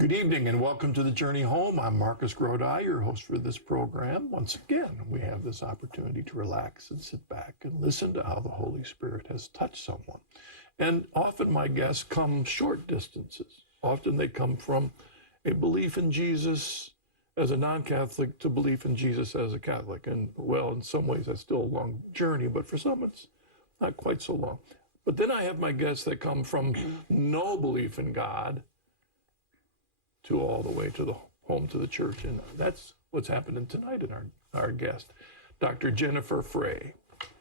Good evening and welcome to the Journey Home. I'm Marcus Grodi, your host for this program. Once again, we have this opportunity to relax and sit back and listen to how the Holy Spirit has touched someone. And often my guests come short distances. Often they come from a belief in Jesus as a non-Catholic to belief in Jesus as a Catholic. And well, in some ways that's still a long journey, but for some it's not quite so long. But then I have my guests that come from no belief in God to all the way to the home to the church. And that's what's happening tonight in our guest, Dr. Jennifer Frey.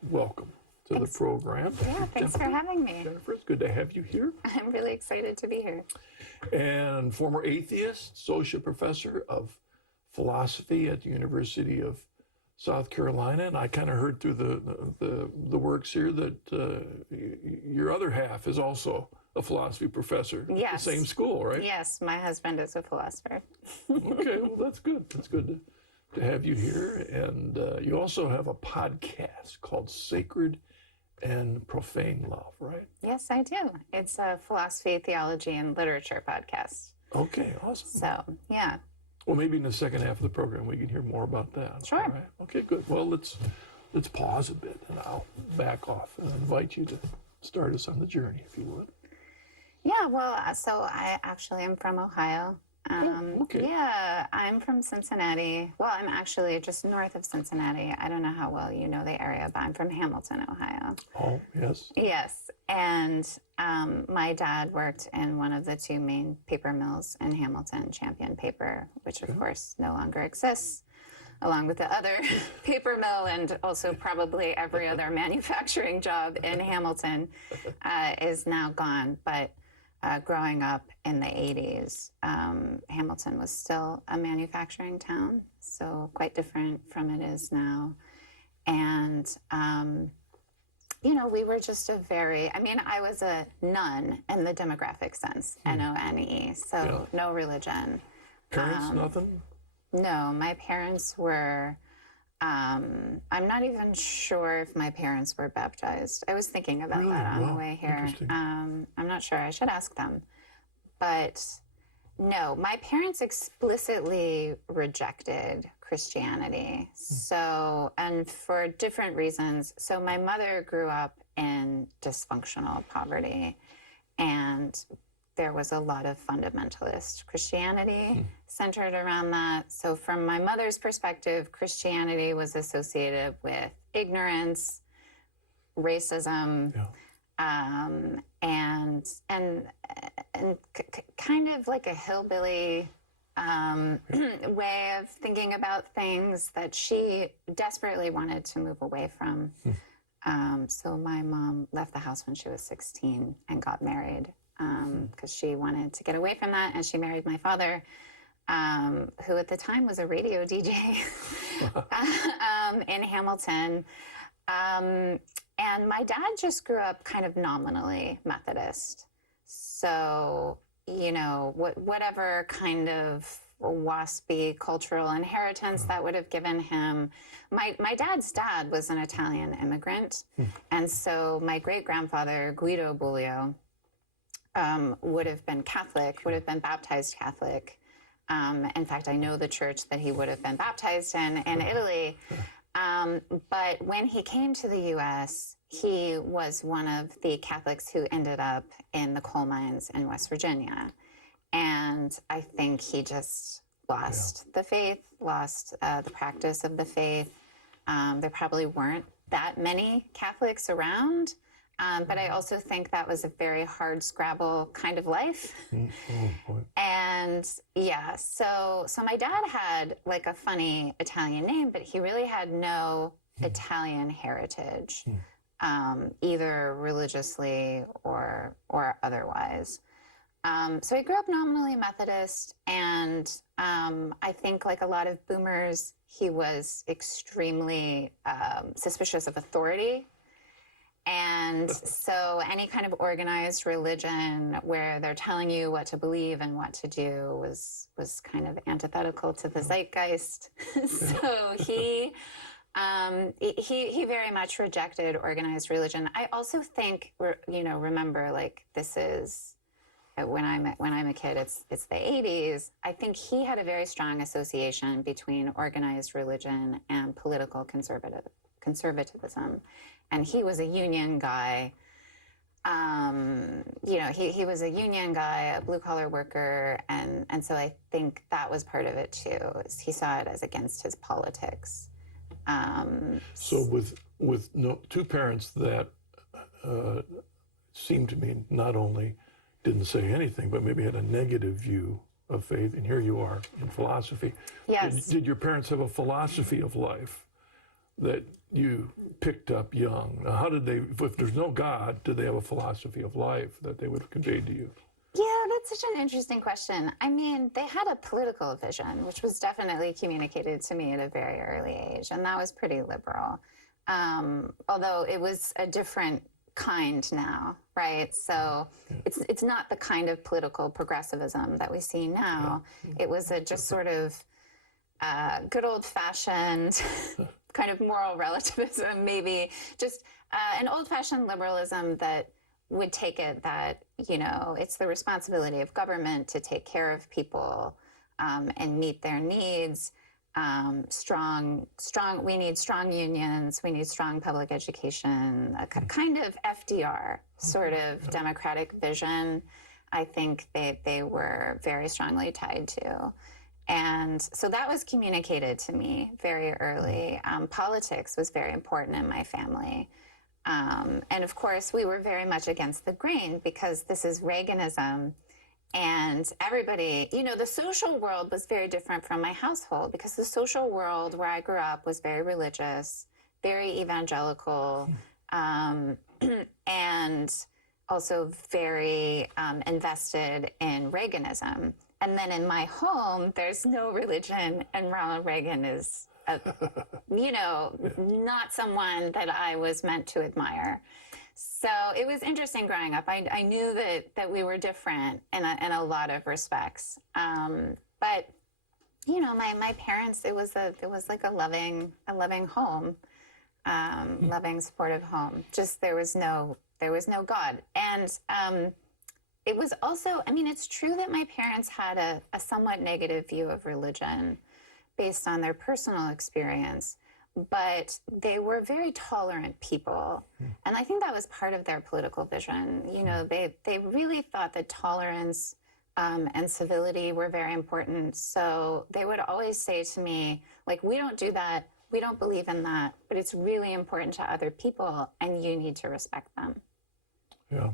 Welcome to the program. Yeah, thanks for having me. Jennifer, it's good to have you here. I'm really excited to be here. And former atheist, associate professor of philosophy at the University of South Carolina. And I kind of heard through the works here that your other half is also a philosophy professor at the same school, right? Yes, my husband is a philosopher. Okay, well, that's good. That's good to have you here. And you also have a podcast called Sacred and Profane Love, right? Yes, I do. It's a philosophy, theology, and literature podcast. Okay, awesome. So, yeah. Well, maybe in the second half of the program we can hear more about that. Sure. All right. Okay, good. Well, let's pause a bit, and I'll back off and invite you to start us on the journey, if you would. Yeah, well, so I actually am from Ohio. Okay. Yeah, I'm from Cincinnati. Well, I'm actually just north of Cincinnati. I don't know how well you know the area, but I'm from Hamilton, Ohio. Oh, yes. Yes, and my dad worked in one of the two main paper mills in Hamilton, Champion Paper, which of course no longer exists, along with the other paper mill and also probably every other manufacturing job in Hamilton is now gone. But growing up in the 80s, Hamilton was still a manufacturing town, so quite different from it is now. And we were just I was a nun in the demographic sense, None, so no religion. Parents, nothing? No, my parents were, I'm not even sure if my parents were baptized. I was thinking about that on the way here. I'm not sure, I should ask them. But no, my parents explicitly rejected Christianity. So, and for different reasons. So my mother grew up in dysfunctional poverty, and there was a lot of fundamentalist Christianity centered around that. So from my mother's perspective, Christianity was associated with ignorance, racism, and kind of like a hillbilly way of thinking about things that she desperately wanted to move away from. So my mom left the house when she was 16 and got married because she wanted to get away from that, and she married my father, who at the time was a radio DJ in Hamilton. And my dad just grew up kind of nominally Methodist. So, whatever kind of waspy cultural inheritance that would have given him. My dad's dad was an Italian immigrant. And so my great-grandfather, Guido Buglio, would have been Catholic, would have been baptized Catholic. In fact, I know the church that he would have been baptized in Italy. But when he came to the U.S., he was one of the Catholics who ended up in the coal mines in West Virginia. And I think he just lost the faith, lost the practice of the faith. There probably weren't that many Catholics around. But I also think that was a very hard scrabble kind of life. And so my dad had like a funny Italian name, but he really had no Italian heritage, either religiously or otherwise. So he grew up nominally Methodist, and I think like a lot of boomers, he was extremely suspicious of authority. And so any kind of organized religion where they're telling you what to believe and what to do was kind of antithetical to the zeitgeist. So he very much rejected organized religion. I also think, remember, like, this is when I'm a kid, it's the 80s. I think he had a very strong association between organized religion and political conservatism, and he was a union guy. He was a union guy, a blue collar worker, and so I think that was part of it too. Is he saw it as against his politics. So with two parents that seemed to me not only didn't say anything, but maybe had a negative view of faith, and here you are in philosophy. Yes. Did your parents have a philosophy of life that you picked up young? Now, how did they, if there's no God, did they have a philosophy of life that they would have conveyed to you? Yeah, that's such an interesting question. I mean, they had a political vision, which was definitely communicated to me at a very early age, and that was pretty liberal. Although it was a different kind now, right? So it's not the kind of political progressivism that we see now. It was a just sort of good old-fashioned kind of moral relativism, maybe just an old-fashioned liberalism that would take it that, it's the responsibility of government to take care of people and meet their needs. We need strong unions, we need strong public education, a kind of FDR sort of democratic vision. I think they were very strongly tied to. And so that was communicated to me very early. Politics was very important in my family. And of course, we were very much against the grain because this is Reaganism. And everybody, the social world was very different from my household because the social world where I grew up was very religious, very evangelical, and also very invested in Reaganism. And then in my home, there's no religion, and Ronald Reagan is, not someone that I was meant to admire. So it was interesting growing up. I knew that we were different in a lot of respects. But my parents, it was like a loving home, loving, supportive home. Just there was no God. And it was also, it's true that my parents had a somewhat negative view of religion based on their personal experience, but they were very tolerant people. And I think that was part of their political vision. They really thought that tolerance and civility were very important. So they would always say to me, like, we don't do that, we don't believe in that, but it's really important to other people and you need to respect them. Yeah.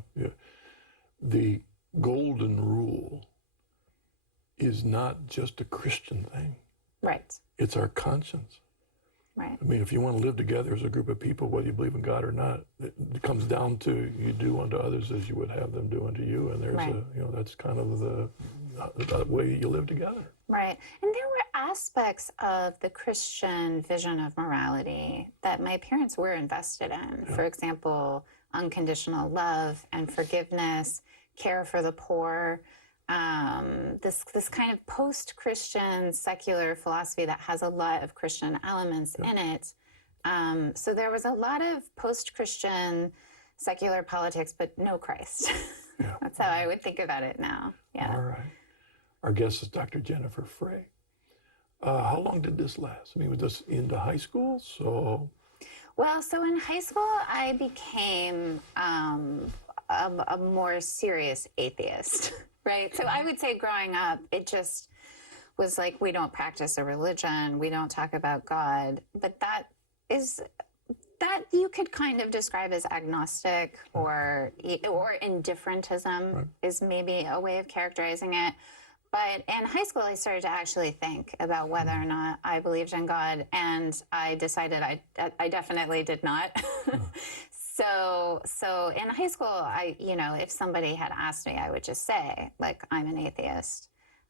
The golden rule is not just a Christian thing. Right. It's our conscience. Right. If you want to live together as a group of people, whether you believe in God or not, it comes down to you do unto others as you would have them do unto you. And there's that's kind of the way you live together. Right. And there were aspects of the Christian vision of morality that my parents were invested in. Yeah. For example, unconditional love and forgiveness, care for the poor, this kind of post-Christian secular philosophy that has a lot of Christian elements in it. So there was a lot of post-Christian secular politics, but no Christ. That's how I would think about it now. Yeah. All right. Our guest is Dr. Jennifer Frey. How long did this last? Was this into high school? So in high school, I became a more serious atheist, right? So I would say growing up, it just was like, we don't practice a religion, we don't talk about God, but that you could kind of describe as agnostic or indifferentism is maybe a way of characterizing it. But in high school, I started to actually think about whether or not I believed in God, and I decided I definitely did not. So in high school, if somebody had asked me, I would just say, like, I'm an atheist.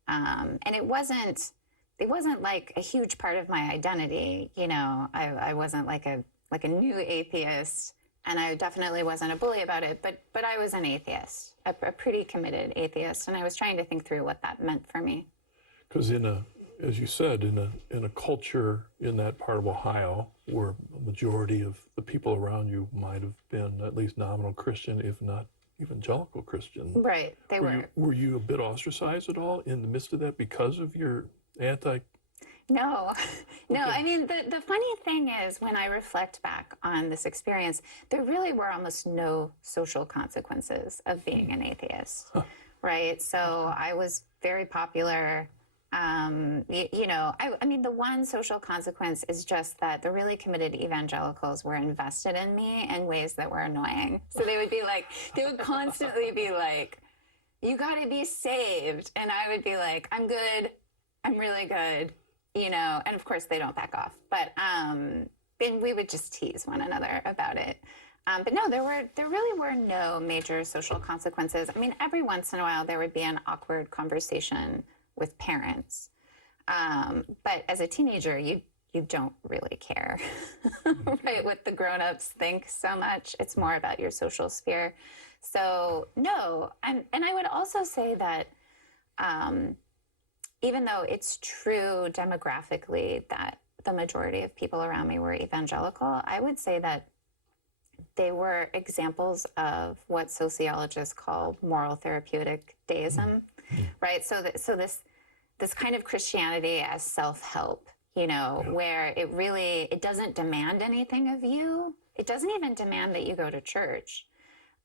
And it wasn't like a huge part of my identity. I wasn't like a new atheist, and I definitely wasn't a bully about it, but I was an atheist, a pretty committed atheist, and I was trying to think through what that meant for me. Because as you said, in a culture in that part of Ohio where a majority of the people around you might have been at least nominal Christian, if not evangelical Christian. Right, they were. Were you a bit ostracized at all in the midst of that because of your anti? No, no. Okay. I mean, the funny thing is, when I reflect back on this experience, there really were almost no social consequences of being an atheist, right? So I was very popular. I mean, the one social consequence is just that the really committed evangelicals were invested in me in ways that were annoying. So they would constantly be like, "You got to be saved," and I would be like, "I'm good. I'm really good." And of course they don't back off, but and we would just tease one another about it. But no, there really were no major social consequences. I mean, every once in a while there would be an awkward conversation with parents, but as a teenager, you don't really care, right? What the grown-ups think so much. It's more about your social sphere. So no, and I would also say that. Even though it's true demographically that the majority of people around me were evangelical, I would say that they were examples of what sociologists call moral therapeutic deism, right? So this kind of Christianity as self-help, where it doesn't demand anything of you. It doesn't even demand that you go to church,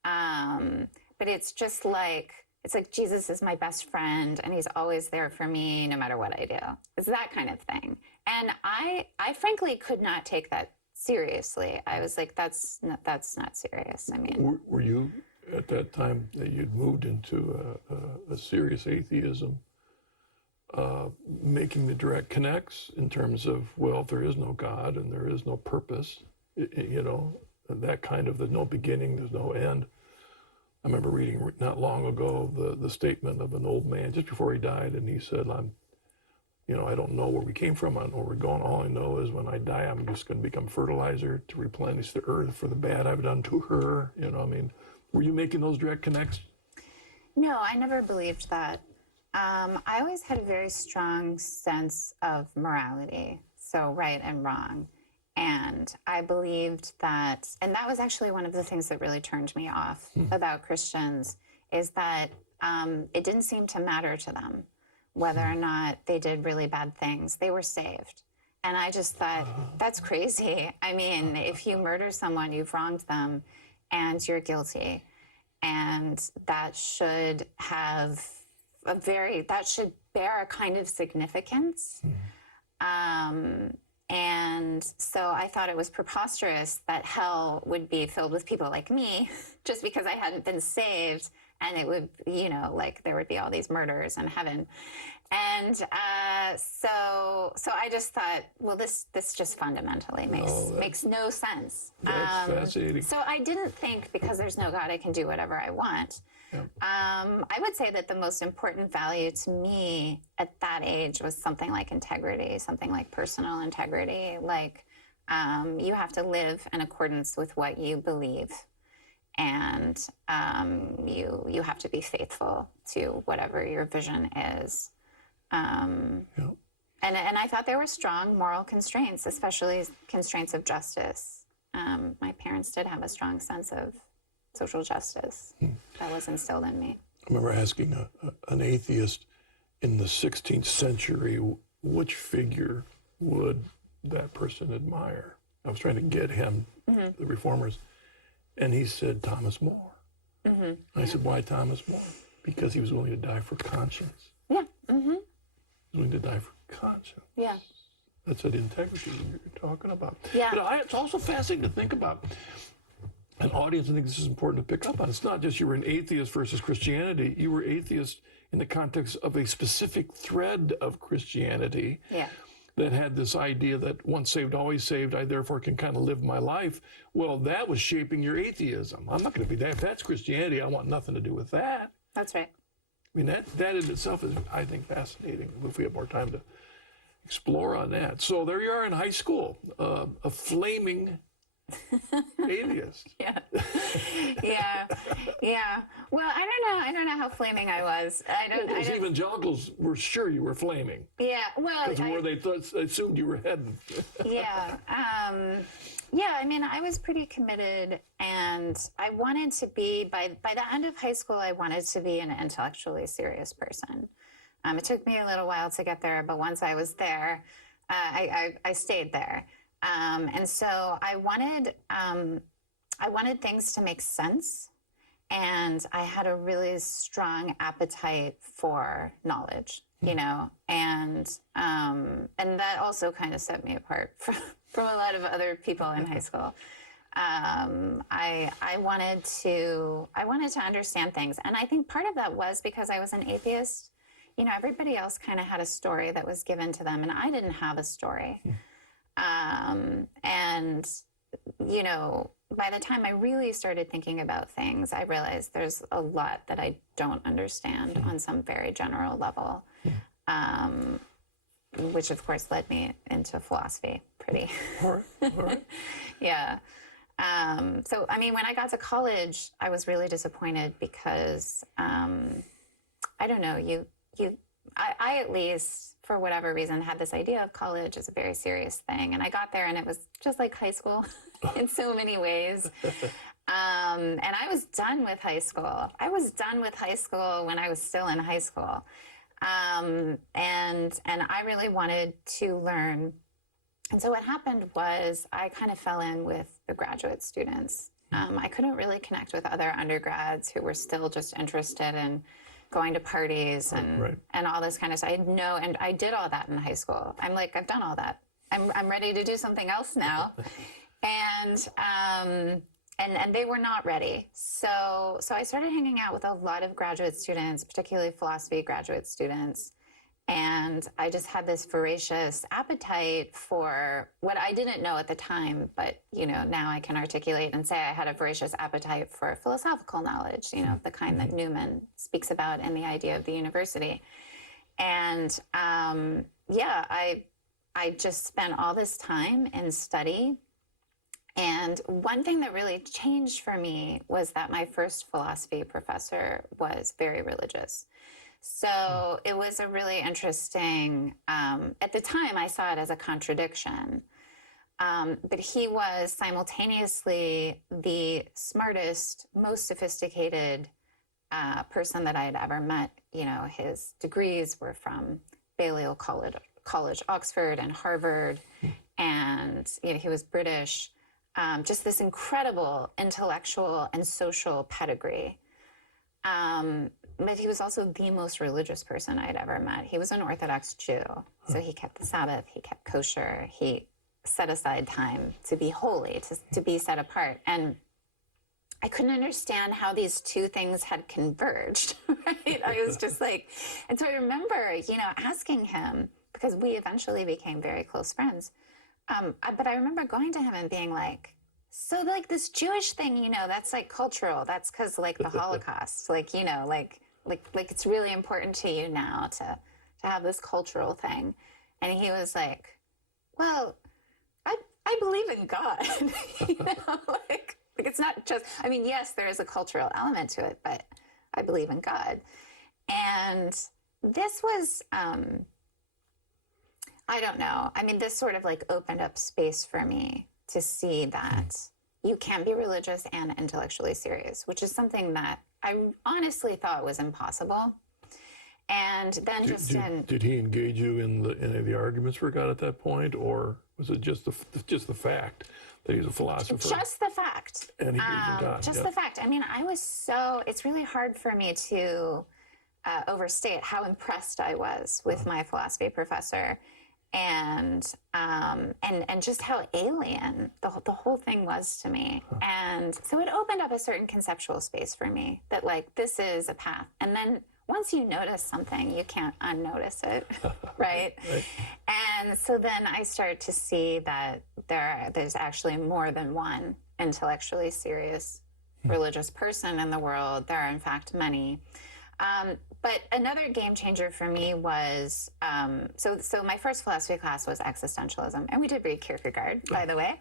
but it's just like. It's like Jesus is my best friend and he's always there for me no matter what I do. It's that kind of thing. And I frankly could not take that seriously. I was like, that's not serious. I mean, Were you at that time that you'd moved into a serious atheism, making the direct connects in terms of, well, there is no God and there is no purpose, and that kind of, there's no beginning, there's no end. I remember reading not long ago the statement of an old man just before he died, and he said, I don't know where we came from, I don't know where we're going. All I know is when I die, I'm just going to become fertilizer to replenish the earth for the bad I've done to her. Were you making those direct connects? No, I never believed that. I always had a very strong sense of morality, so right and wrong. And I believed that, and that was actually one of the things that really turned me off about Christians, is that it didn't seem to matter to them whether or not they did really bad things. They were saved. And I just thought, that's crazy. I mean, if you murder someone, you've wronged them, and you're guilty. And that should bear a kind of significance. And so I thought it was preposterous that hell would be filled with people like me just because I hadn't been saved, and it would, there would be all these murders in heaven. And so I just thought, well, this just fundamentally makes no sense. That's fascinating. So I didn't think because there's no God, I can do whatever I want. Yeah. I would say that the most important value to me at that age was something like integrity, something like personal integrity. Like you have to live in accordance with what you believe, and you have to be faithful to whatever your vision is. And I thought there were strong moral constraints, especially constraints of justice. My parents did have a strong sense of social justice that was instilled in me. I remember asking an atheist in the 16th century, which figure would that person admire? I was trying to get him, the reformers, and he said Thomas More. I said, why Thomas More? Because he was willing to die for conscience. Yeah. He was willing to die for conscience. Yeah. That's that integrity you're talking about. Yeah. But it's also fascinating to think about. An audience, I think this is important to pick up on. It's not just you were an atheist versus Christianity. You were atheist in the context of a specific thread of Christianity that had this idea that once saved, always saved, I therefore can kind of live my life. Well, that was shaping your atheism. I'm not going to be that. If that's Christianity, I want nothing to do with that. That's right. I mean, that in itself is, I think, fascinating if we have more time to explore on that. So there you are in high school, a flaming Atheist. Yeah. Yeah. Yeah. Well, I don't know. I don't know how flaming I was. Those evangelicals were sure you were flaming. Yeah. Well, Because where they assumed you were headed. yeah. Yeah. I mean, I was pretty committed, and I wanted to be by the end of high school. I wanted to be an intellectually serious person. It took me a little while to get there, but once I was there, I stayed there. And so I wanted things to make sense, and I had a really strong appetite for knowledge, you know, and that also kind of set me apart from a lot of other people in high school. I wanted to understand things, and I think part of that was because I was an atheist. You know, everybody else kind of had a story that was given to them, and I didn't have a story. And, you know, by the time I really started thinking about things, I realized there's a lot that I don't understand on some very general level, which of course led me into philosophy pretty. All right. Yeah. So, I mean, when I got to college, I was really disappointed because, I don't know, I at least, for whatever reason, had this idea of college as a very serious thing. And I got there and it was just like high school in so many ways. And I was done with high school. I was done with high school when I was still in high school. And I really wanted to learn. And so what happened was I kind of fell in with the graduate students. I couldn't really connect with other undergrads who were still just interested in going to parties and all this kind of stuff. And I did all that in high school. I'm like, I've done all that. I'm ready to do something else now. And they were not ready. So I started hanging out with a lot of graduate students, particularly philosophy graduate students. And I just had this voracious appetite for what I didn't know at the time, but, you know, now I can articulate and say I had a voracious appetite for philosophical knowledge, you know, the kind that Newman speaks about in The Idea of the University. And yeah, I just spent all this time in study. And one thing that really changed for me was that my first philosophy professor was very religious. So it was a really interesting, at the time I saw it as a contradiction, but he was simultaneously the smartest, most sophisticated person that I had ever met. You know, his degrees were from Balliol College, Oxford and Harvard, and you know, he was British. Just this incredible intellectual and social pedigree. But he was also the most religious person I'd ever met. He was an Orthodox Jew, so he kept the Sabbath, he kept kosher, he set aside time to be holy, to be set apart. And I couldn't understand how these two things had converged, right? I was just like, and so I remember, you know, asking him, because we eventually became very close friends. But I remember going to him and being like, so like this Jewish thing, you know, that's like cultural. That's because like the Holocaust, like, you know, like it's really important to you now to have this cultural thing. And he was like, well, I believe in God. You know, like it's not just, I mean, yes, there is a cultural element to it, but I believe in God. And this was, I don't know. I mean, this sort of like opened up space for me to see that you can be religious and intellectually serious, which is something that I honestly thought was impossible. And then did he engage you in any of the arguments we got at that point, or was it just the fact that he's a philosopher? Just the fact. And he believes in God. Just the fact. I mean, it's really hard for me to overstate how impressed I was with my philosophy professor. And just how alien the whole thing was to me. And so it opened up a certain conceptual space for me that like, this is a path. And then once you notice something, you can't unnotice it, right? And so then I start to see that there's actually more than one intellectually serious religious person in the world. There are in fact many. But another game changer for me was, so my first philosophy class was existentialism, and we did read Kierkegaard, by the way.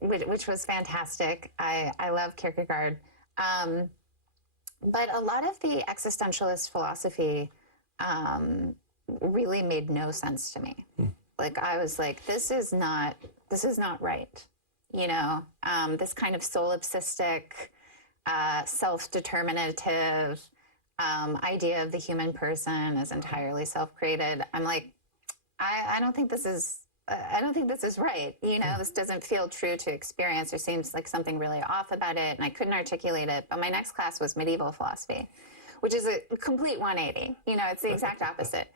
which was fantastic. I love Kierkegaard. But a lot of the existentialist philosophy really made no sense to me. Like I was like, this is not right. You know, this kind of solipsistic, self-determinative idea of the human person as entirely self-created. I'm like, I don't think this is. I don't think this is right. You know, this doesn't feel true to experience, or seems like something really off about it. And I couldn't articulate it. But my next class was medieval philosophy, which is a complete 180. You know, it's the exact opposite.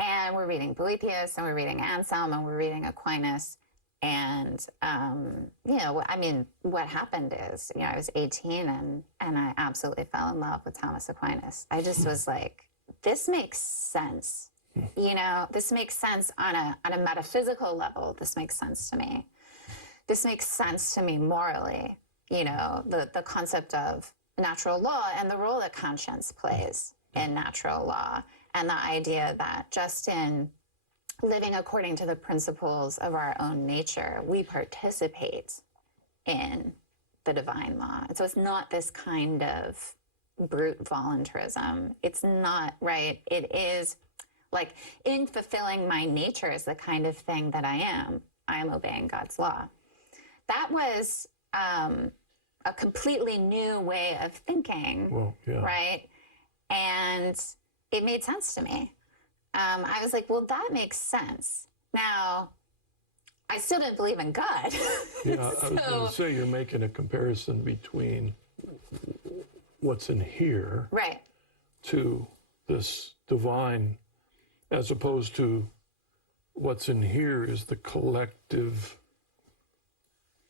And we're reading Boethius, and we're reading Anselm, and we're reading Aquinas. And, you know, I mean, what happened is, you know, I was 18 and I absolutely fell in love with Thomas Aquinas. I just was like, this makes sense. You know, this makes sense on a metaphysical level. This makes sense to me. This makes sense to me morally. You know, the concept of natural law and the role that conscience plays in natural law, and the idea that just in living according to the principles of our own nature, we participate in the divine law. And so it's not this kind of brute voluntarism. It's not, right? It is like, in fulfilling my nature is the kind of thing that I am obeying God's law. That was a completely new way of thinking, Well, yeah. right? And it made sense to me. I was like, well, that makes sense. Now, I still didn't believe in God. Yeah, I was going to say, you're making a comparison between what's in here Right. to this divine, as opposed to what's in here is the collective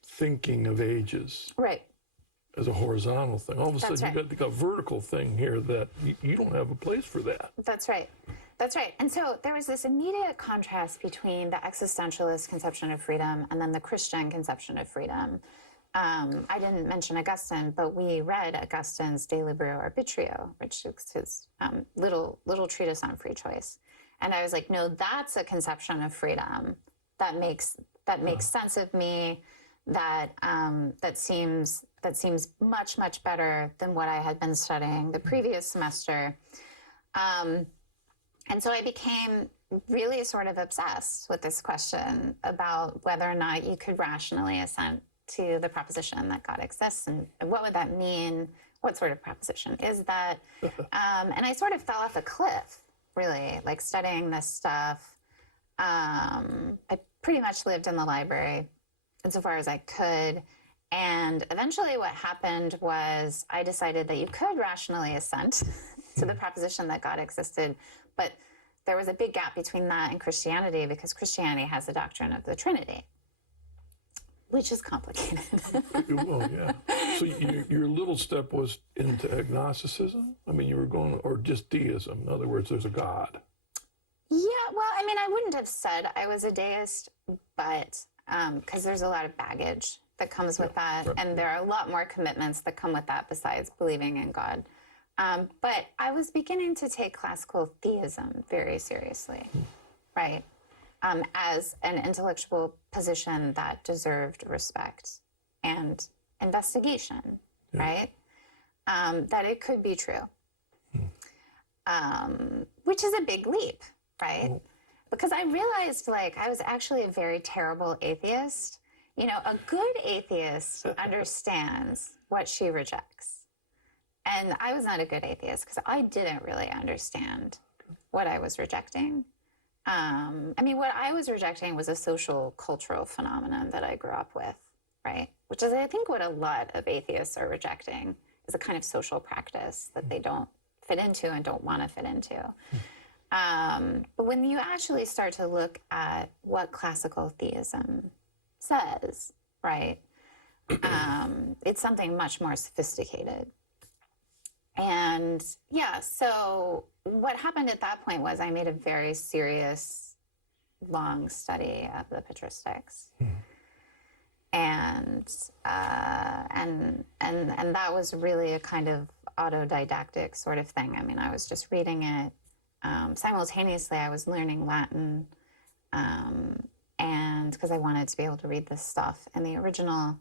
thinking of ages Right. as a horizontal thing. All of a That's sudden, you've got a vertical thing here that you don't have a place for that. That's right. That's right. And so there was this immediate contrast between the existentialist conception of freedom and then the Christian conception of freedom. I didn't mention Augustine, but we read Augustine's De Libero Arbitrio, which is his little treatise on free choice. And I was like, no, that's a conception of freedom that makes sense of me. That seems much better than what I had been studying the previous semester. And so I became really sort of obsessed with this question about whether or not you could rationally assent to the proposition that God exists, and what would that mean? What sort of proposition is that? And I sort of fell off a cliff, really, like studying this stuff. I pretty much lived in the library insofar as I could. And eventually what happened was I decided that you could rationally assent to the proposition that God existed, but there was a big gap between that and Christianity, because Christianity has the doctrine of the Trinity, which is complicated. Well, yeah. So your little step was into agnosticism? I mean, you were going, or just deism? In other words, there's a God. Yeah, well, I mean, I wouldn't have said I was a deist, but because there's a lot of baggage that comes with that, right. And there are a lot more commitments that come with that besides believing in God. But I was beginning to take classical theism very seriously, right? As an intellectual position that deserved respect and investigation, right? That it could be true, which is a big leap, right? Because I realized, like, I was actually a very terrible atheist. You know, a good atheist understands what she rejects. And I was not a good atheist because I didn't really understand what I was rejecting. I mean, what I was rejecting was a social, cultural phenomenon that I grew up with, right? Which is, I think, what a lot of atheists are rejecting, is a kind of social practice that they don't fit into and don't want to fit into. But when you actually start to look at what classical theism says, right, it's something much more sophisticated. And yeah, so what happened at that point was I made a very serious, long study of the patristics. And that was really a kind of autodidactic sort of thing. I mean, I was just reading it. Simultaneously, I was learning Latin, and and because I wanted to be able to read this stuff in the original.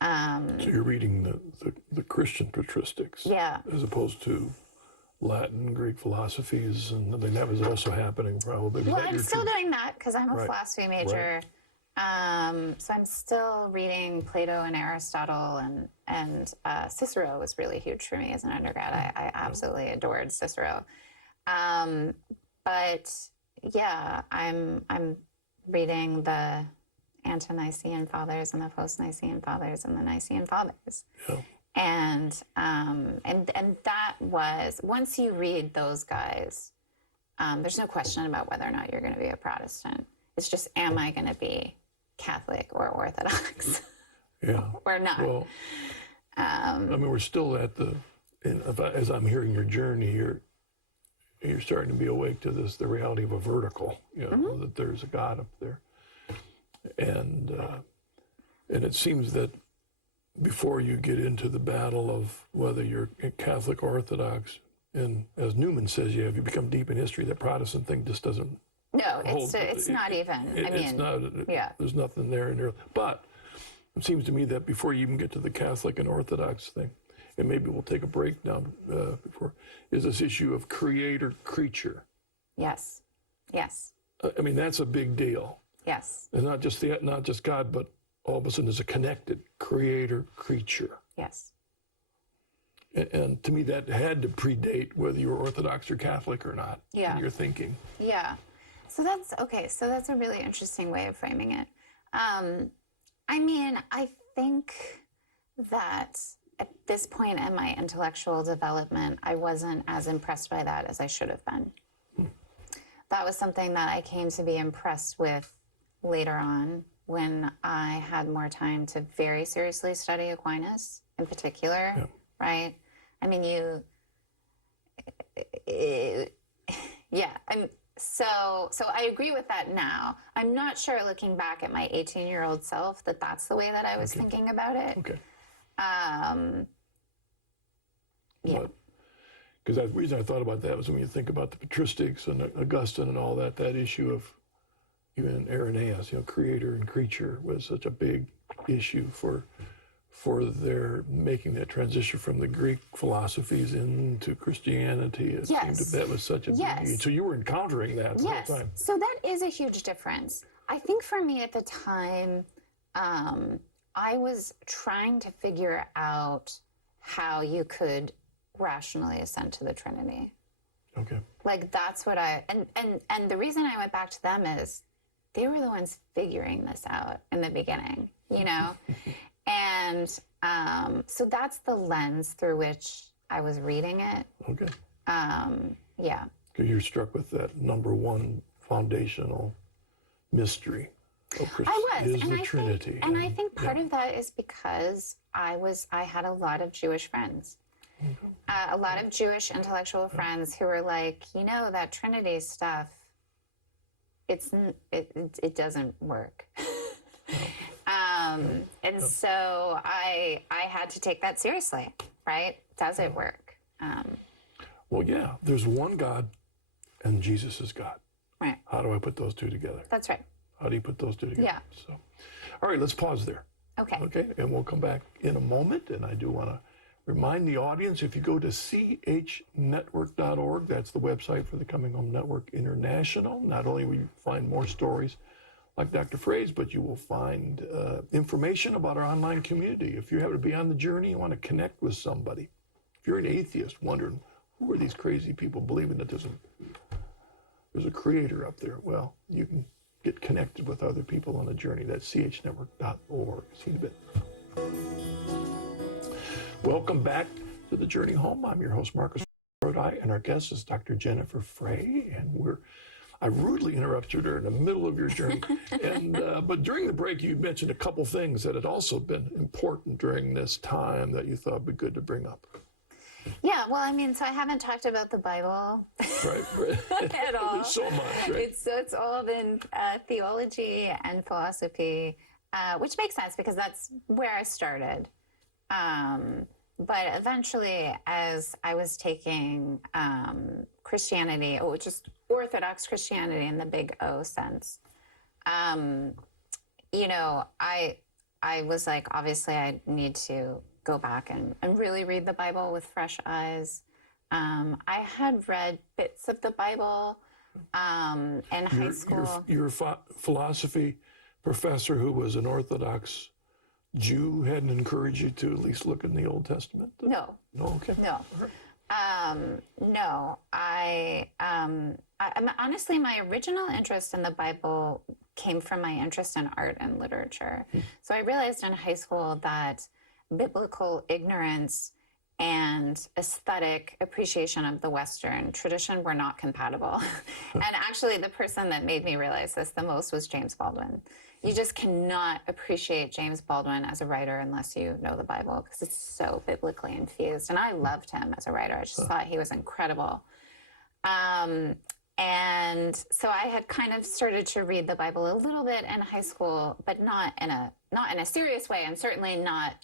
So you're reading the Christian patristics, Yeah. as opposed to Latin, Greek philosophies, and I think that was also happening probably. Was Well, that I'm your still truth? doing that because I'm a Right. philosophy major. So I'm still reading Plato and Aristotle, and Cicero was really huge for me as an undergrad. I absolutely adored Cicero. But yeah, I'm reading the Ante-Nicene Fathers and the Post-Nicene Fathers and the Nicene Fathers. Yeah. And that was, once you read those guys, there's no question about whether or not you're going to be a Protestant. It's just, am I going to be Catholic or Orthodox Yeah. or not? Well, I mean, we're still at as I'm hearing your journey, you're starting to be awake to the reality of a vertical, that there's a God up there. And it seems that before you get into the battle of whether you're Catholic or Orthodox, and as Newman says, you become deep in history, that Protestant thing just doesn't No, hold. it's not even. It's not. yeah. There's nothing there in there. But it seems to me that before you even get to the Catholic and Orthodox thing, and maybe we'll take a break now before, is this issue of creator-creature. Yes. Yes. I mean, that's a big deal. Yes. It's not just God, but all of a sudden there's a connected creator-creature. Yes. And to me, that had to predate whether you were Orthodox or Catholic or not in your thinking. Yeah. So that's okay. So that's a really interesting way of framing it. I mean, I think that at this point in my intellectual development, I wasn't as impressed by that as I should have been. That was something that I came to be impressed with later on when I had more time to very seriously study Aquinas in particular, right? I mean, so I agree with that now. I'm not sure, looking back at my 18-year-old self, that that's the way that I was thinking about it. Okay. Yeah. Because the reason I thought about that was when you think about the patristics and Augustine and all that issue of even Irenaeus, creator and creature was such a big issue for their making that transition from the Greek philosophies into Christianity. It seemed that was such a big deal. So you were encountering that the whole time. So that is a huge difference. I think for me at the time, I was trying to figure out how you could rationally assent to the Trinity. Okay. Like that's what and the reason I went back to them is they were the ones figuring this out in the beginning, And so that's the lens through which I was reading it. Okay. Yeah. Because you're struck with that number one foundational mystery of Christianity, is the Trinity. I think part of that is because I had a lot of Jewish friends. A lot of Jewish intellectual friends who were like, that Trinity stuff, it doesn't work. And so I had to take that seriously, right? Does it work? Well, yeah, there's one God and Jesus is God. Right. How do I put those two together? That's right. How do you put those two together? Yeah. So, all right, let's pause there. Okay. Okay, and we'll come back in a moment. And I do want to remind the audience, if you go to chnetwork.org, that's the website for the Coming Home Network International, not only will you find more stories like Dr. Frey's, but you will find information about our online community. If you happen to be on the journey, you want to connect with somebody. If you're an atheist wondering, who are these crazy people believing that there's a creator up there? Well, you can get connected with other people on the journey. That's chnetwork.org. See you in a bit. Welcome back to the Journey Home. I'm your host, Marcus Grodi, and our guest is Dr. Jennifer Frey, and I rudely interrupted her in the middle of your journey. But during the break, you mentioned a couple things that had also been important during this time that you thought would be good to bring up. Yeah, well, I mean, so I haven't talked about the Bible Right. at all. There's so much, right? It's all been theology and philosophy, which makes sense because that's where I started. But eventually, as I was taking Christianity, just Orthodox Christianity in the big O sense, you know, I was like, obviously, I need to go back and really read the Bible with fresh eyes. I had read bits of the Bible in high school. Your philosophy professor, who was an Orthodox Jew, hadn't encouraged you to at least look in the Old Testament? No. No, okay. No. No, honestly, my original interest in the Bible came from my interest in art and literature. So I realized in high school that biblical ignorance and aesthetic appreciation of the Western tradition were not compatible. And actually, the person that made me realize this the most was James Baldwin. You just cannot appreciate James Baldwin as a writer unless you know the Bible, because it's so biblically infused. And I loved him as a writer. I just thought he was incredible. And so I had kind of started to read the Bible a little bit in high school, but not in a serious way, and certainly not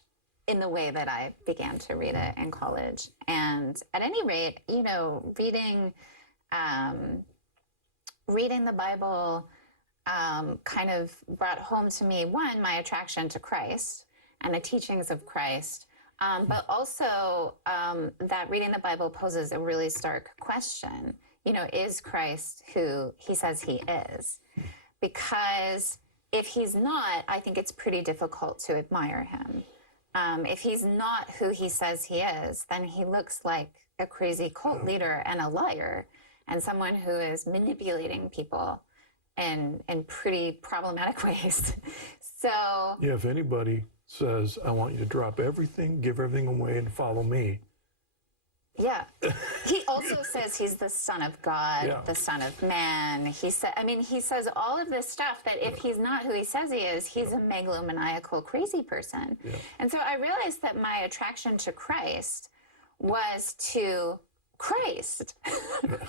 in the way that I began to read it in college. And at any rate, you know, reading the Bible kind of brought home to me, one, my attraction to Christ and the teachings of Christ, but also that reading the Bible poses a really stark question. You know, is Christ who he says he is? Because if he's not, I think it's pretty difficult to admire him. If he's not who he says he is, then he looks like a crazy cult leader and a liar and someone who is manipulating people in pretty problematic ways. So yeah, if anybody says, I want you to drop everything, give everything away, and follow me. Yeah. He also says he's the Son of God, the Son of Man. He says all of this stuff that if he's not who he says he is, he's a megalomaniacal crazy person. Yeah. And so I realized that my attraction to Christ was to Christ,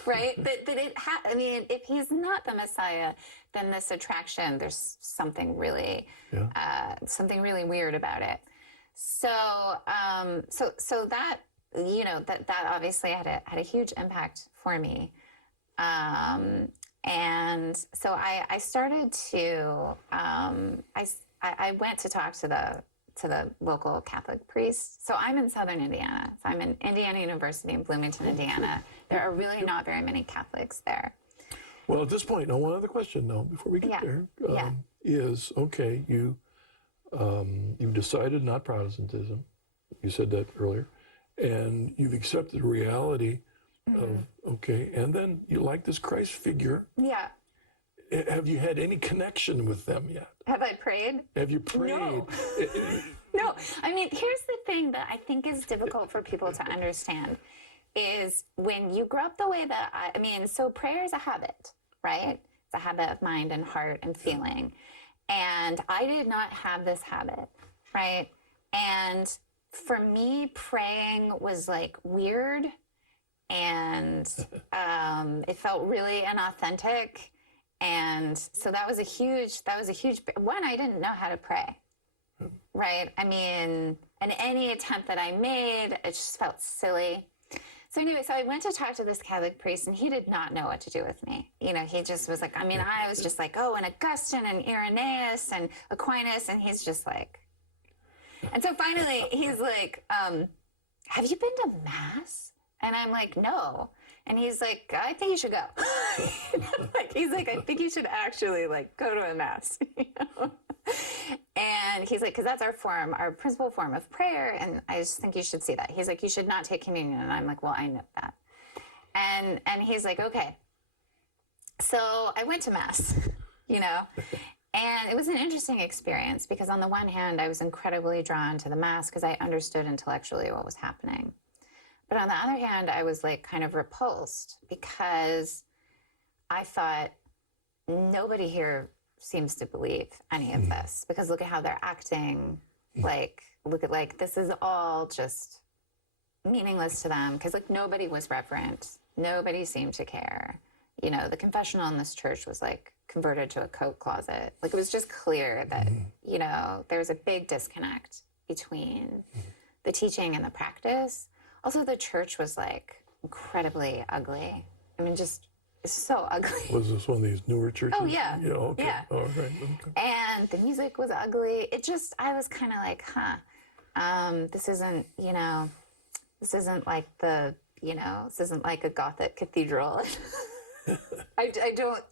right? If he's not the Messiah, then this attraction, there's something really weird about it. So that, you know, that obviously had a huge impact for me. And so I started to, I went to talk to the local Catholic priest. So I'm in Southern Indiana. So I'm in Indiana University in Bloomington, Indiana. There are really not very many Catholics there. Well, at this point, now one other question though, before we get there, is, okay, you decided not Protestantism. You said that earlier. And you've accepted the reality of, okay, and then you like this Christ figure. Yeah. Have you had any connection with them yet? Have I prayed? Have you prayed? No. No. I mean, here's the thing that I think is difficult for people to understand is when you grow up the way that so prayer is a habit, right? It's a habit of mind and heart and feeling. And I did not have this habit, right? And for me, praying was like weird, and it felt really inauthentic. And so that was a huge one. I didn't know how to pray, right? I mean, and any attempt that I made, it just felt silly. So anyway, so I went to talk to this Catholic priest, and he did not know what to do with me. You know, he just was like, I was just like, oh, and Augustine and Irenaeus and Aquinas, and he's just like. And so finally, he's like, have you been to Mass? And I'm like, no. And he's like, I think you should go. He's like, I think you should actually go to a Mass. You know? And he's like, because that's our principal form of prayer. And I just think you should see that. He's like, you should not take communion. And I'm like, well, I know that. And he's like, okay. So I went to Mass, you know. And it was an interesting experience because on the one hand, I was incredibly drawn to the Mass because I understood intellectually what was happening. But on the other hand, I was kind of repulsed because I thought nobody here seems to believe any of this because look at how they're acting. Look at this is all just meaningless to them because nobody was reverent. Nobody seemed to care. You know, the confessional in this church was converted to a coat closet. It was just clear that, you know, there's a big disconnect between the teaching and the practice. Also, the church was incredibly ugly. I mean, just so ugly. Was this one of these newer churches? Oh, yeah. Yeah, okay. Yeah. All right. Okay. And the music was ugly. I was kind of like, this isn't, this isn't like this isn't like a Gothic cathedral. I don't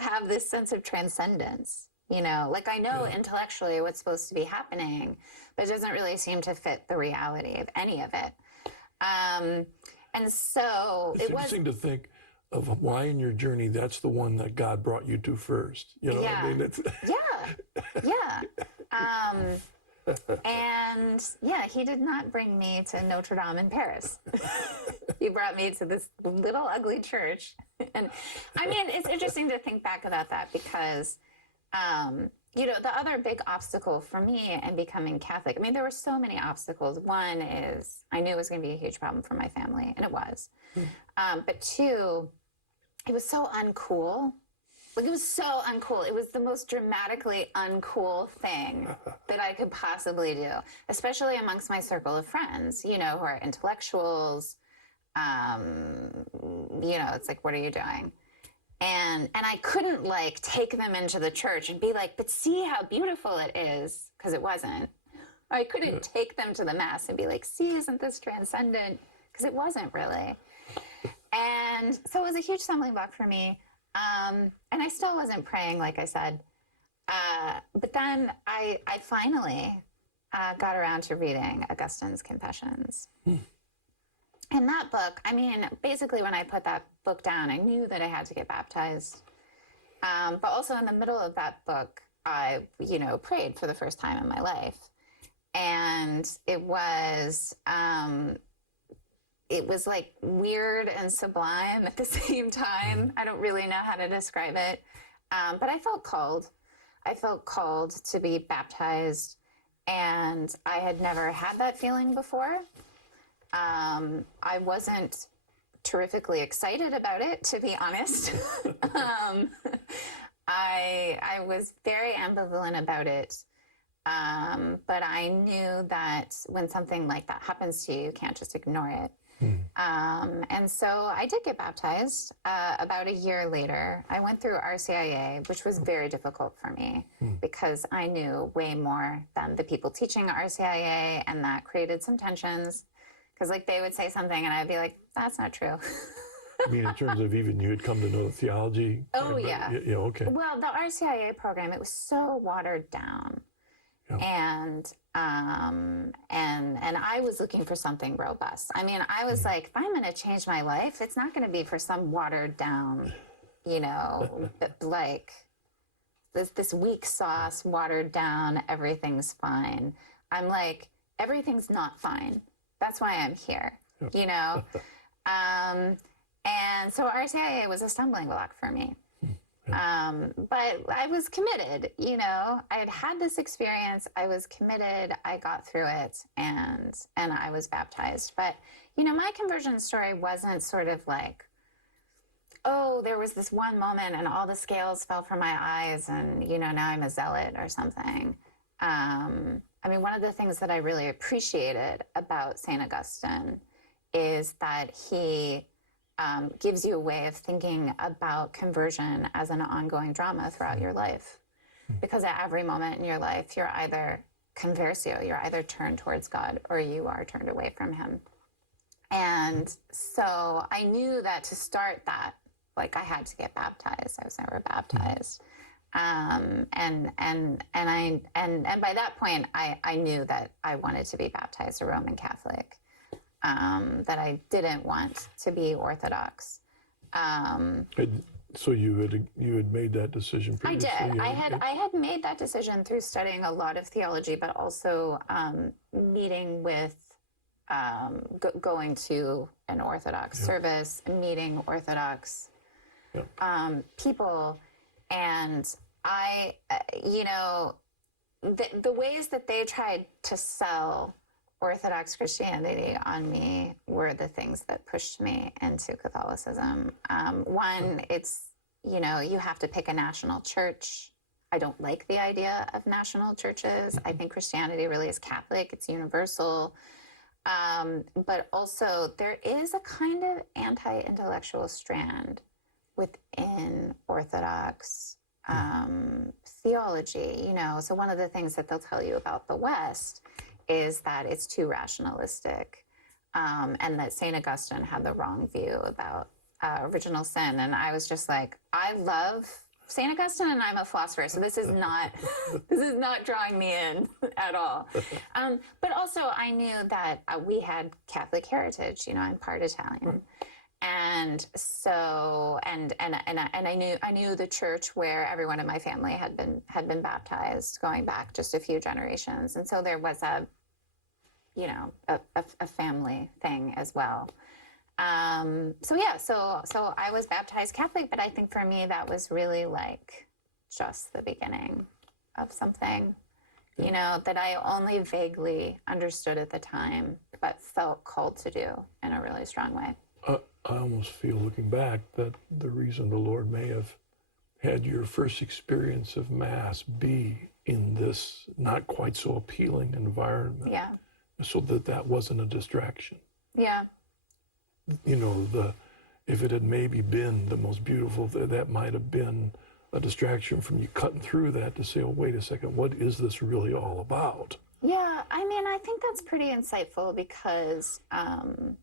have this sense of transcendence, like I know intellectually what's supposed to be happening, but it doesn't really seem to fit the reality of any of it. And so It's interesting to think of why in your journey that's the one that God brought you to first. Yeah. I mean, it's Yeah. And yeah, he did not bring me to Notre Dame in Paris. He brought me to this little ugly church. And I mean, it's interesting to think back about that because, the other big obstacle for me in becoming Catholic, I mean, there were so many obstacles. One is I knew it was going to be a huge problem for my family, and it was. But two, it was so uncool. Like, it was so uncool. It was the most dramatically uncool thing that I could possibly do, especially amongst my circle of friends, who are intellectuals. It's like, what are you doing? And I couldn't take them into the church and be like, but see how beautiful it is, because it wasn't. I couldn't take them to the mass and be like, see, isn't this transcendent? Because it wasn't really. And so it was a huge stumbling block for me. And I still wasn't praying, like I said. But then I finally got around to reading Augustine's Confessions. And that book, I mean, basically when I put that book down, I knew that I had to get baptized. But also in the middle of that book, I, prayed for the first time in my life. And it was like weird and sublime at the same time. I don't really know how to describe it. But I felt called. I felt called to be baptized. And I had never had that feeling before. I wasn't terrifically excited about it, to be honest. I was very ambivalent about it. But I knew that when something like that happens to you, you can't just ignore it. And so I did get baptized about a year later. I went through RCIA, which was very difficult for me because I knew way more than the people teaching RCIA, and that created some tensions. Because they would say something and I'd be like, that's not true. I mean, in terms of even you had come to know the theology? Oh, yeah. Yeah, okay. Well, the RCIA program, it was so watered down. Yeah. And I was looking for something robust. I mean, I was like, if I'm going to change my life, it's not going to be for some watered down, like this weak sauce, watered down, everything's fine. I'm like, everything's not fine. That's why I'm here, and so RCIA was a stumbling block for me. But I was committed, I had this experience. I was committed. I got through it, and I was baptized. But, my conversion story wasn't sort of like, oh, there was this one moment and all the scales fell from my eyes and, now I'm a zealot or something. I mean, one of the things that I really appreciated about St. Augustine is that he gives you a way of thinking about conversion as an ongoing drama throughout your life. Because at every moment in your life, you're either conversio, you're either turned towards God or you are turned away from him. And so I knew that to start that, I had to get baptized. I was never baptized. And by that point, I knew that I wanted to be baptized a Roman Catholic, that I didn't want to be Orthodox. So you had made that decision previously? I did. Yeah. I had made that decision through studying a lot of theology, but also meeting with, going to an Orthodox service, meeting Orthodox people. And I, the ways that they tried to sell Orthodox Christianity on me were the things that pushed me into Catholicism. One, it's, you have to pick a national church. I don't like the idea of national churches. I think Christianity really is Catholic. It's universal. But also there is a kind of anti-intellectual strand within Orthodox theology, you know. So one of the things that they'll tell you about the West is that it's too rationalistic, and that St. Augustine had the wrong view about original sin. And I was just like, I love St. Augustine, and I'm a philosopher, so this is not this is not drawing me in at all. But also, I knew that we had Catholic heritage. You know, I'm part Italian, and so and I knew the church where everyone in my family had been baptized, going back just a few generations, and so there was a family thing as well. So I was baptized Catholic, but I think for me that was really like just the beginning of something, you know, that I only vaguely understood at the time, but felt called to do in a really strong way. I almost feel, looking back, that the reason the Lord may have had your first experience of Mass be in this not quite so appealing environment, Yeah. so that wasn't a distraction. Yeah. You know, if it had maybe been the most beautiful, that might have been a distraction from you cutting through that to say, oh, wait a second, what is this really all about? Yeah, I mean, I think that's pretty insightful because, I've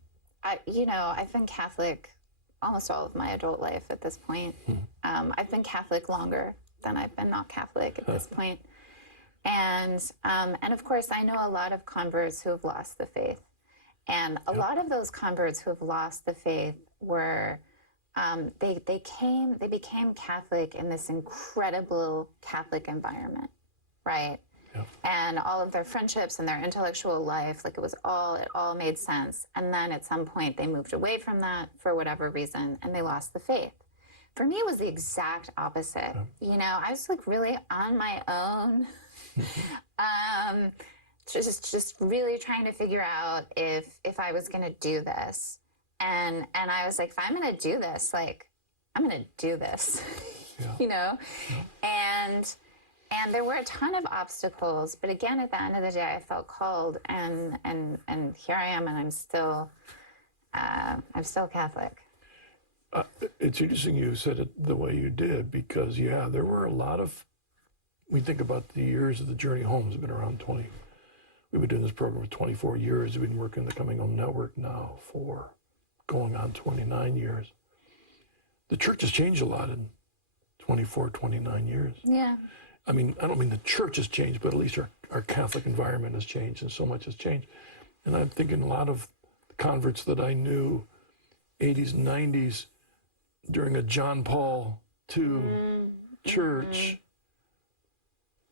been Catholic almost all of my adult life at this point. I've been Catholic longer than I've been not Catholic at this point. And of course, I know a lot of converts who have lost the faith. And a lot of those converts who have lost the faith were, they became Catholic in this incredible Catholic environment, right? Yeah. And all of their friendships and their intellectual life, like it all made sense. And then at some point they moved away from that for whatever reason, and they lost the faith. For me, it was the exact opposite. Yeah. You know, I was like really on my own. Just really trying to figure out if I was going to do this. And I was like, if I'm going to do this, like, I'm going to do this, you know? Yeah. And there were a ton of obstacles, but again, at the end of the day, I felt called, and here I am, and I'm still Catholic. It's interesting you said it the way you did, because there were a lot of, we think about the years of the Journey Home has been around 20. We've been doing this program for 24 years. We've been working the Coming Home Network now for going on 29 years. The church has changed a lot in 24, 29 years. Yeah. I mean, I don't mean the church has changed, but at least our Catholic environment has changed, and so much has changed. And I'm thinking a lot of converts that I knew 80s and 90s during a John Paul II church,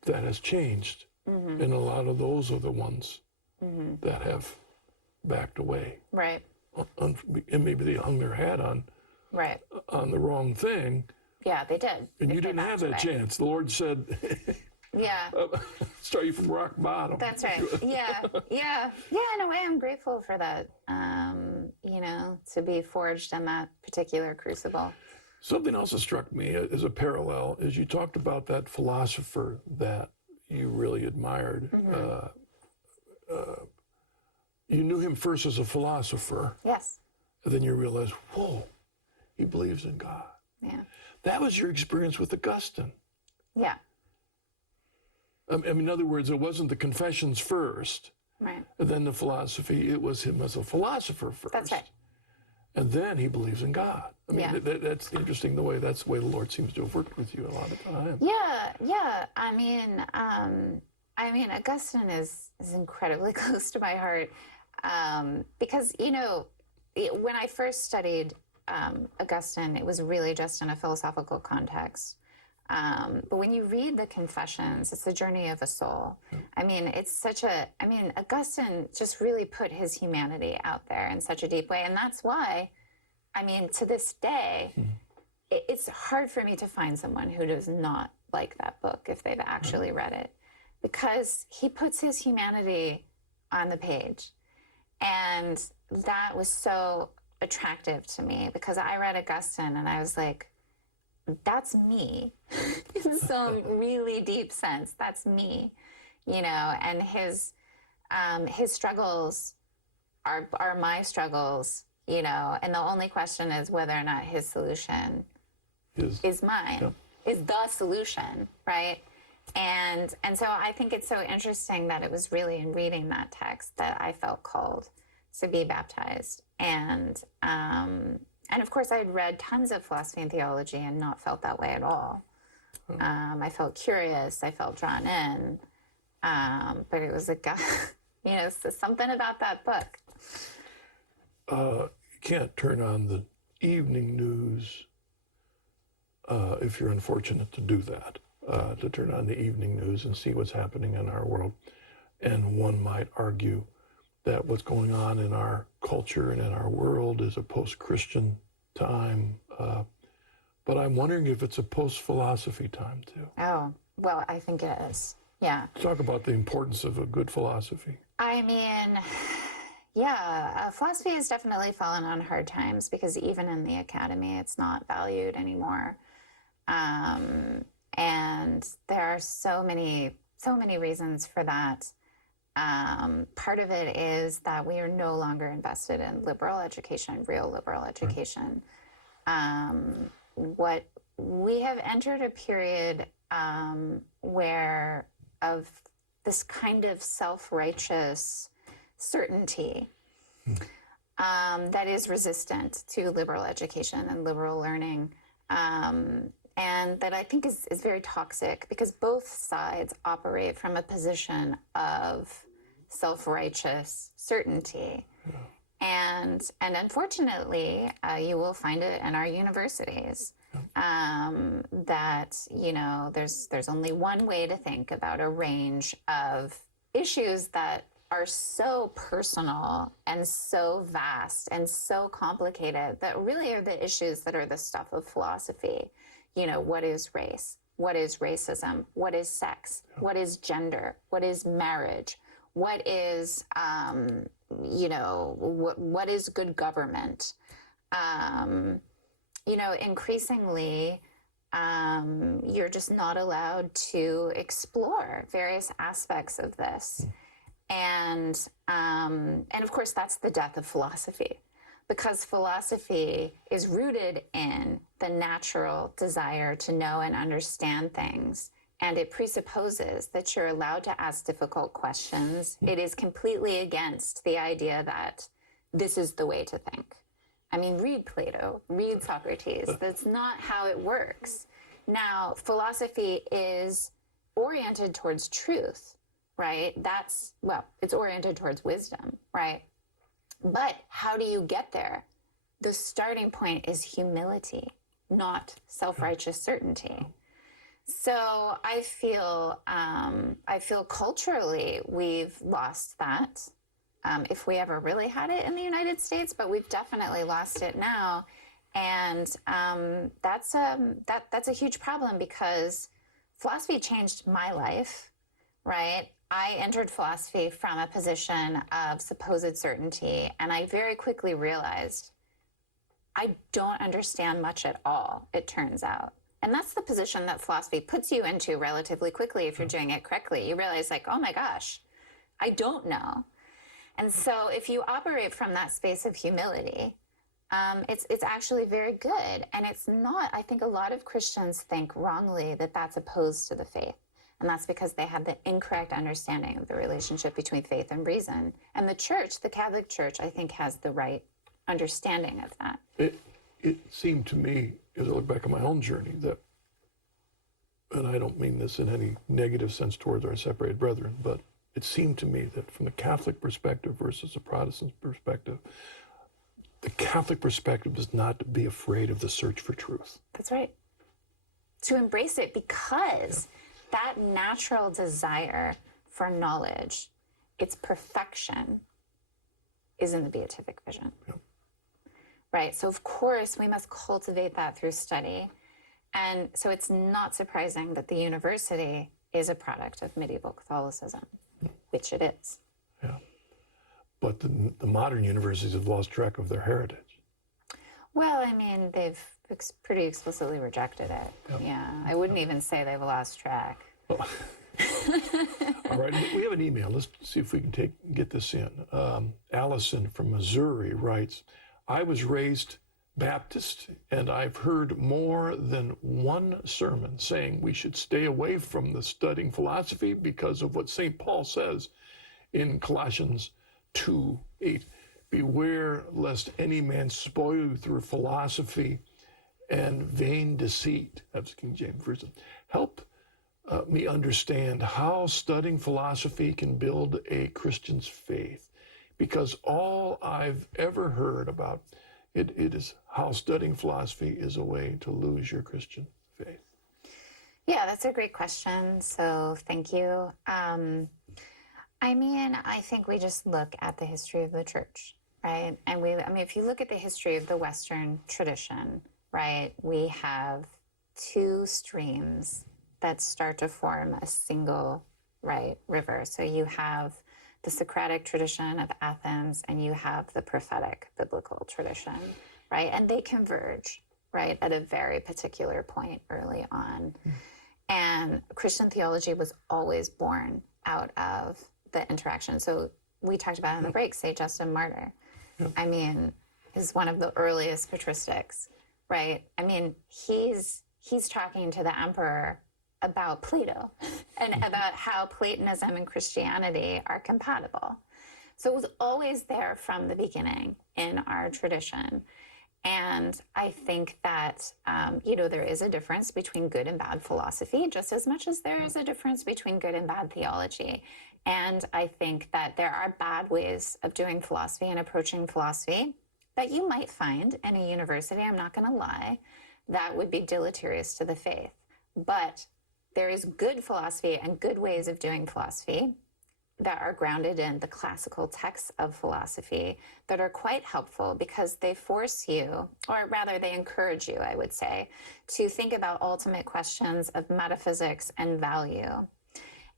that has changed. And a lot of those are the ones that have backed away. Right. And maybe they hung their hat on the wrong thing. Yeah, they did. And you didn't have that chance. The Lord said, start you from rock bottom. That's right. Yeah. In a way, I'm grateful for that, to be forged in that particular crucible. Something else that struck me as a parallel is you talked about that philosopher that you really admired. You knew him first as a philosopher. Yes. And then you realized, whoa, he believes in God. Yeah. That was your experience with Augustine. Yeah. I mean, in other words, it wasn't the confessions first, right, and then the philosophy. It was him as a philosopher first. That's right. And then he believes in God. I mean, that's interesting, that's the way the Lord seems to have worked with you a lot of times. Yeah. I mean, Augustine is incredibly close to my heart, because, when I first studied Augustine, it was really just in a philosophical context. But when you read the Confessions, it's the journey of a soul. I mean, Augustine just really put his humanity out there in such a deep way. And that's why, to this day, it's hard for me to find someone who does not like that book if they've actually read it, because he puts his humanity on the page. And that was so attractive to me, because I read Augustine and I was like, that's me in some really deep sense. That's me, and his struggles are my struggles, and the only question is whether or not his solution is mine, is the solution, right? And so I think it's so interesting that it was really in reading that text that I felt called to be baptized. And of course, I had read tons of philosophy and theology and not felt that way at all. I felt curious. I felt drawn in. But it was so something about that book. You can't turn on the evening news if you're unfortunate to do that, to turn on the evening news and see what's happening in our world. And one might argue that what's going on in our culture and in our world is a post-Christian time. But I'm wondering if it's a post-philosophy time too. Oh, well, I think it is. Yeah. Talk about the importance of a good philosophy. I mean, yeah, philosophy has definitely fallen on hard times because even in the academy, it's not valued anymore. And there are so many reasons for that. Part of it is that we are no longer invested in liberal education, real liberal education. What we have entered a period where of this kind of self-righteous certainty that is resistant to liberal education and liberal learning, and that I think is very toxic because both sides operate from a position of self-righteous certainty. And unfortunately, you will find it in our universities that, there's only one way to think about a range of issues that are so personal and so vast and so complicated that really are the issues that are the stuff of philosophy. What is race? What is racism? What is sex? What is gender? What is marriage? What is, what is good government? Increasingly, you're just not allowed to explore various aspects of this. And of course, that's the death of philosophy, because philosophy is rooted in the natural desire to know and understand things. And it presupposes that you're allowed to ask difficult questions. It is completely against the idea that this is the way to think. I mean, read Plato, read Socrates. That's not how it works. Now, philosophy is oriented towards truth, right? It's oriented towards wisdom, right? But how do you get there? The starting point is humility, not self-righteous certainty. So I feel culturally we've lost that, if we ever really had it in the United States, but we've definitely lost it now, and that's a huge problem because philosophy changed my life, right? I entered philosophy from a position of supposed certainty, and I very quickly realized I don't understand much at all, it turns out. And that's the position that philosophy puts you into relatively quickly if you're doing it correctly. You realize, oh my gosh, I don't know. And so if you operate from that space of humility, it's actually very good. And it's not, I think a lot of Christians think wrongly that that's opposed to the faith. And that's because they have the incorrect understanding of the relationship between faith and reason. And the church, the Catholic Church, I think has the right understanding of that. It seemed to me, as I look back on my own journey, that, and I don't mean this in any negative sense towards our separated brethren, but it seemed to me that from the Catholic perspective versus a Protestant perspective, the Catholic perspective is not to be afraid of the search for truth. That's right. To embrace it, because that natural desire for knowledge, its perfection, is in the beatific vision. Yeah. Right? So of course we must cultivate that through study. And so it's not surprising that the university is a product of medieval Catholicism, which it is. Yeah. But the modern universities have lost track of their heritage. Well, I mean, they've pretty explicitly rejected it. Yep. Yeah. I wouldn't even say they've lost track. Well, all right. We have an email. Let's see if we can get this in. Allison from Missouri writes, I was raised Baptist, and I've heard more than one sermon saying we should stay away from the studying philosophy because of what St. Paul says in Colossians 2:8. Beware lest any man spoil you through philosophy and vain deceit. That's King James Version. Help me understand how studying philosophy can build a Christian's faith, because all I've ever heard about it is how studying philosophy is a way to lose your Christian faith. Yeah, that's a great question. So thank you. I think we just look at the history of the church, right? And if you look at the history of the Western tradition, right, we have two streams that start to form a single, right, river. So you have the Socratic tradition of Athens, and you have the prophetic biblical tradition, right? And they converge, right, at a very particular point early on. And Christian theology was always born out of the interaction. So we talked about in the break, say Justin Martyr. Is one of the earliest patristics, right? He's talking to the emperor about Plato and about how Platonism and Christianity are compatible. So it was always there from the beginning in our tradition. And I think that, there is a difference between good and bad philosophy, just as much as there is a difference between good and bad theology. And I think that there are bad ways of doing philosophy and approaching philosophy that you might find in a university, I'm not going to lie, that would be deleterious to the faith. But there is good philosophy and good ways of doing philosophy that are grounded in the classical texts of philosophy that are quite helpful, because they force you, or rather they encourage you, I would say, to think about ultimate questions of metaphysics and value.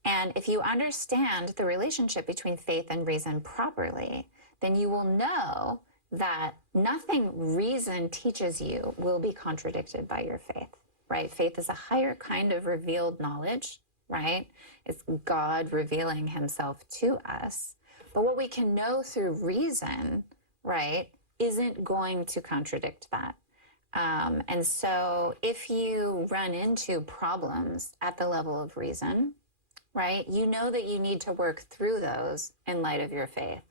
And if you understand the relationship between faith and reason properly, then you will know that nothing reason teaches you will be contradicted by your faith, right? Faith is a higher kind of revealed knowledge, right? It's God revealing himself to us. But what we can know through reason, right, isn't going to contradict that. And so if you run into problems at the level of reason, right, you know that you need to work through those in light of your faith.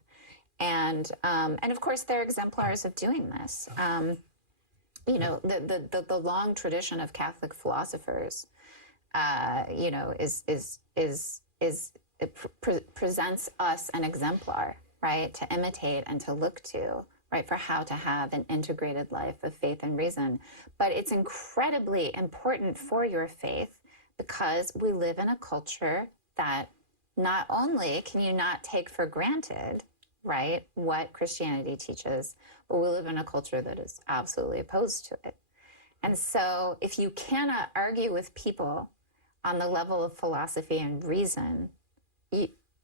And of course, there are exemplars of doing this. The long tradition of Catholic philosophers, presents us an exemplar, right, to imitate and to look to, right, for how to have an integrated life of faith and reason. But it's incredibly important for your faith, because we live in a culture that not only can you not take for granted, right, what Christianity teaches, but we live in a culture that is absolutely opposed to it. And so if you cannot argue with people on the level of philosophy and reason,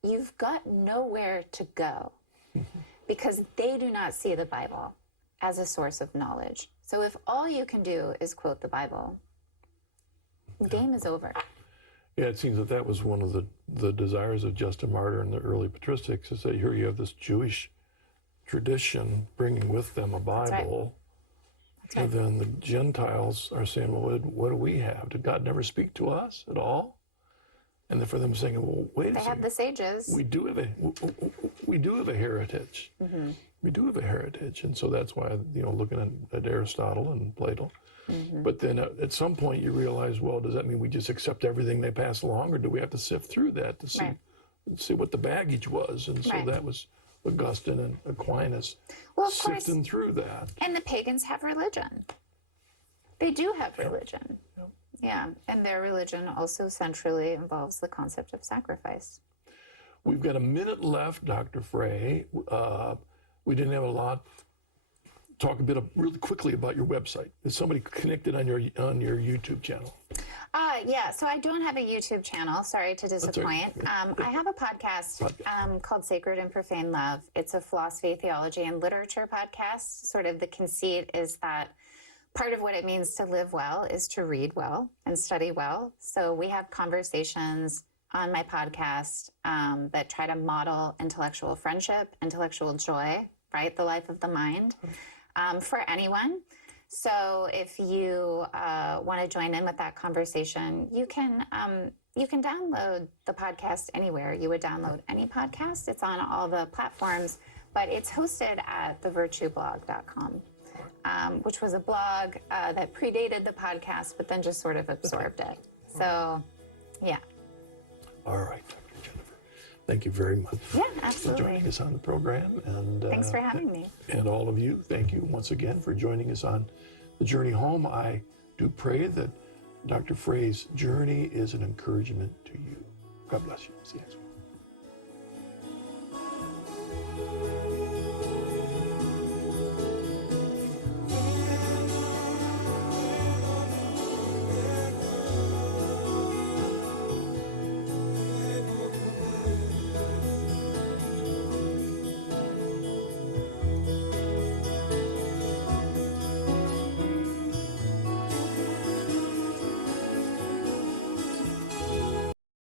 you've got nowhere to go, because they do not see the Bible as a source of knowledge. So if all you can do is quote the Bible, the game is over. Yeah, it seems that was one of the desires of Justin Martyr and the early patristics, is that here you have this Jewish tradition bringing with them a Bible. That's right. And then the Gentiles are saying, well, what do we have? Did God never speak to us at all? And then for them saying, well, wait a second. They have the sages. We do have a heritage. Mm-hmm. We do have a heritage. And so that's why, looking at Aristotle and Plato. Mm-hmm. But then at some point you realize, well, does that mean we just accept everything they pass along, or do we have to sift through that to see what the baggage was? And so that was Augustine and Aquinas sifting through that. And the pagans have religion. They do have religion. Yep. Yeah, and their religion also centrally involves the concept of sacrifice. We've got a minute left, Dr. Frey. We didn't have a lot. Talk a bit really quickly about your website. Is somebody connected on your YouTube channel? Yeah, so I don't have a YouTube channel. Sorry to disappoint. I have a podcast called Sacred and Profane Love. It's a philosophy, theology, and literature podcast. Sort of the conceit is that part of what it means to live well is to read well and study well. So we have conversations on my podcast that try to model intellectual friendship, intellectual joy, right? The life of the mind. for anyone. So if you want to join in with that conversation, you can download the podcast anywhere. You would download any podcast. It's on all the platforms, but it's hosted at thevirtueblog.com, which was a blog that predated the podcast, but then just sort of absorbed it. So, yeah. All right, Dr. Jennifer. Thank you very much Yeah, for absolutely. joining us on the program. And Thanks for having me. And all of you, thank you once again for joining us on the journey home. I do pray that Dr. Frey's journey is an encouragement to you. God bless you. See you next week.